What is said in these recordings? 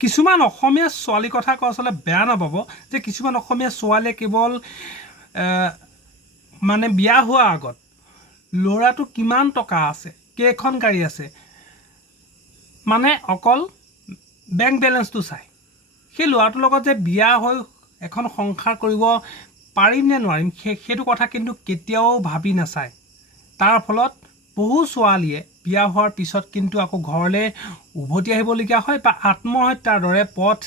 কিছুমান অসমীয়া ছোৱালীৰ কথা কৈ আচলতে বেয়া নাপাব যে কিছুমান অসমীয়া ছোৱালীয়ে কেৱল মানে বিয়া হোৱাৰ আগত ল'ৰাটো কিমান টকা আছে, কেইখন গাড়ী আছে, মানে অকল বেংক বেলেঞ্চটো চাই সেই ল'ৰাটোৰ লগত যে বিয়া হৈ এখন সংসাৰ কৰিব পাৰিম নে নোৱাৰিম সেইটো কথা কিন্তু কেতিয়াও ভাবি নাচায়। তাৰ ফলত বহু ছোৱালীয়ে বিয়া হোৱাৰ পিছত কিন্তু আকৌ ঘৰলৈ উভতি আহিবলগীয়া হয় বা আত্মহত্যাৰ দৰে পথ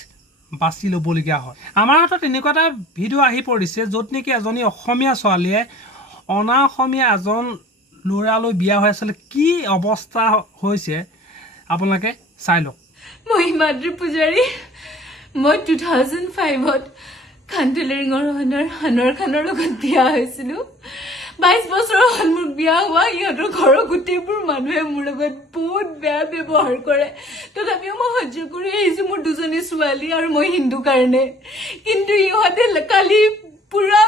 বাছি ল'বলগীয়া হয়। আমাৰ হাতত এনেকুৱা এটা ভিডিঅ' আহি পৰিছে য'ত নেকি এজনী অসমীয়া ছোৱালীয়ে অনা অসমীয়া এজন ল'ৰালৈ বিয়া হৈ আছিলে। কি অৱস্থা হৈছে আপোনালোকে চাই লওক। মই হিমাদ্ৰী পূজাৰী। মই 2005ত খান্তিলেৰিঙৰ হানৰ খানৰ লগত বিয়া হৈছিলো। 22 বছৰ হ'ল মোৰ বিয়া হোৱা। ইহঁতৰ ঘৰৰ গোটেইবোৰ মানুহে মোৰ লগত বহুত বেয়া ব্যৱহাৰ কৰে, তথাপিও মই সহ্য কৰি আহিছো মোৰ দুজনী ছোৱালী আৰু মই হিন্দু কাৰণে। কিন্তু ইহঁতে কালি পুৰা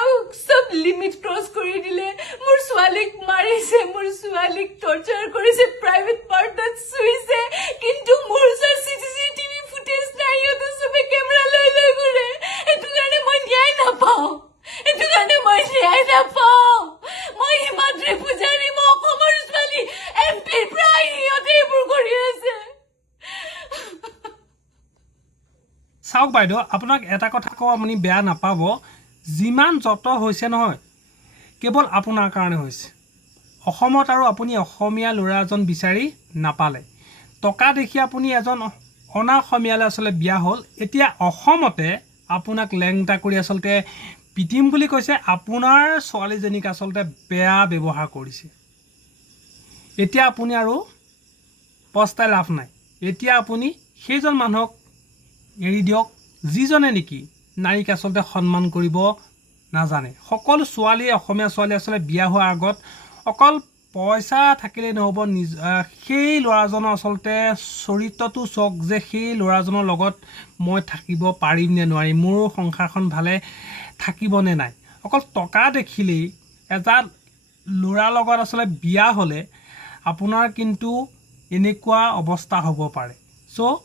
সব লিমিট ক্ৰছ কৰি দিলে। মোৰ ছোৱালীক মাৰিছে, মোৰ ছোৱালীক টৰ্চাৰ কৰিছে, প্ৰাইভেট পাৰ্টত চুইছে। কিন্তু মোৰ ওচৰত চিচিটিভি ফুটেজ নাই, ইহঁতে চবে কেমেৰা লৈ লৈ ঘূৰে। এইটো কাৰণে মই ন্যায় নাপাওঁ, এইটো কাৰণে মই ন্যায় নাপাওঁ। মই হিমাদ্ৰী পূজাৰী, মই অসমৰ ছোৱালী। এমপিৰ পৰা ইহঁতে এইবোৰ কৰি আছে। চাওক বাইদেউ, আপোনাক এটা কথা কওঁ, আপুনি বেয়া নাপাব। যিমান যত হৈছে নহয় কেৱল আপোনাৰ কাৰণে হৈছে। অসমত আৰু আপুনি অসমীয়া ল'ৰা এজন বিচাৰি নাপালে। টকা দেখি আপুনি এজন অনা অসমীয়ালৈ আচলতে বিয়া হ'ল। এতিয়া অসমতে আপোনাক লেংটা কৰি আচলতে পিটিম বুলি কৈছে। আপোনাৰ ছোৱালীজনীক আচলতে বেয়া ব্যৱহাৰ কৰিছে। এতিয়া আপুনি আৰু পস্তাই লাভ নাই। এতিয়া আপুনি সেইজন মানুহক এৰি দিয়ক যিজনে নেকি নাৰীক আচলতে সন্মান কৰিব নাজানে। সকলো ছোৱালীয়ে, অসমীয়া ছোৱালীয়ে আচলতে বিয়া হোৱাৰ আগত অকল পইচা থাকিলেই নহ'ব, সেই ল'ৰাজনৰ আচলতে চৰিত্ৰটো চাওক যে সেই ল'ৰাজনৰ লগত মই থাকিব পাৰিম নে নোৱাৰিম, মোৰ সংসাৰখন ভালে থাকিবনে নাই। অকল টকা দেখিলেই এটা ল'ৰাৰ লগত আচলতে বিয়া হ'লে আপোনাৰ কিন্তু এনেকুৱা অৱস্থা হ'ব পাৰে। চ'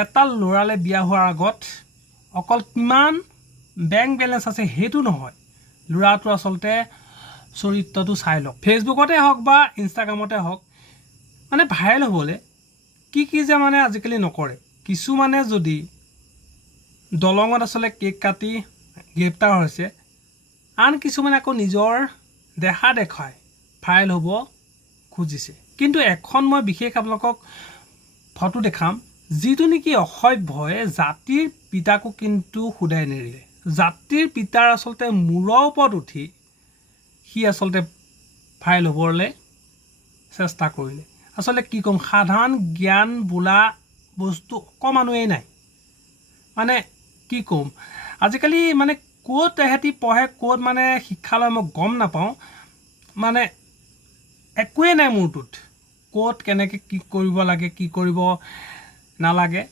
এটা ল'ৰালৈ বিয়া হোৱাৰ আগত অকল কিমান বেংক বেলেঞ্চ আছে সেইটো নহয়, ল'ৰাটো আচলতে চৰিত্ৰটো চাই লওক। ফেচবুকতে হওক বা ইনষ্টাগ্ৰামতে হওক মানে ভাইৰেল হ'বলৈ কি যে মানে আজিকালি নকৰে। কিছুমানে যদি দলঙত আচলতে কেক কাটি গ্ৰেপ্তাৰ হৈছে, আন কিছুমানে আকৌ নিজৰ দেহা দেখাই ভাইৰেল হ'ব খুজিছে। কিন্তু এখন মই বিশেষ আপোনালোকক ফটো দেখাম যিটো নেকি অসভ্যই জাতিৰ পিতাকো কিন্তু শুদাই নেৰিলে। জাতিৰ পিতাৰ আচলতে মূৰৰ ওপৰত উঠি সি আচলতে ভাইৰেল হ'বলৈ চেষ্টা কৰিলে। আচলতে কি ক'ম, সাধাৰণ জ্ঞান বোলা বস্তু অকণমানোৱেই নাই। মানে কি ক'ম, আজিকালি মানে ক'ত এহেঁতি পঢ়ে, ক'ত মানে শিক্ষালয় মই গম নাপাওঁ। মানে একোৱেই নাই মূৰটোত, ক'ত কেনেকৈ কি কৰিব লাগে, কি কৰিব নালাগে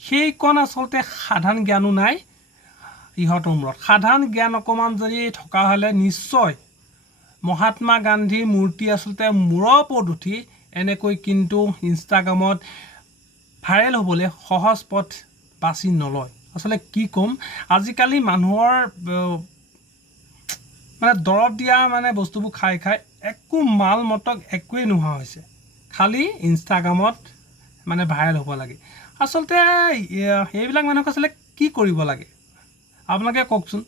সেইকণ আচলতে সাধাৰণ জ্ঞানো নাই ইহঁতৰ মূৰত। সাধাৰণ জ্ঞান অকণমান যদি থকা হ'লে নিশ্চয় মহাত্মা গান্ধীৰ মূৰ্তি আচলতে মূৰৰ ওপৰত উঠি এনেকৈ কিন্তু ইনষ্টাগ্ৰামত ভাইৰেল হ'বলৈ সহজ পথ বাছি নলয়। আচলতে কি ক'ম, আজিকালি মানুহৰ মানে দৰৱ দিয়া মানে বস্তুবোৰ খাই খাই একো মাল মতক একোৱেই নোহোৱা হৈছে, খালি ইনষ্টাগ্ৰামত মানে ভাইৰেল হ'ব লাগে। আচলতে এইবিলাক মানুহক আচলতে কি কৰিব লাগে আপোনালোকে কওকচোন।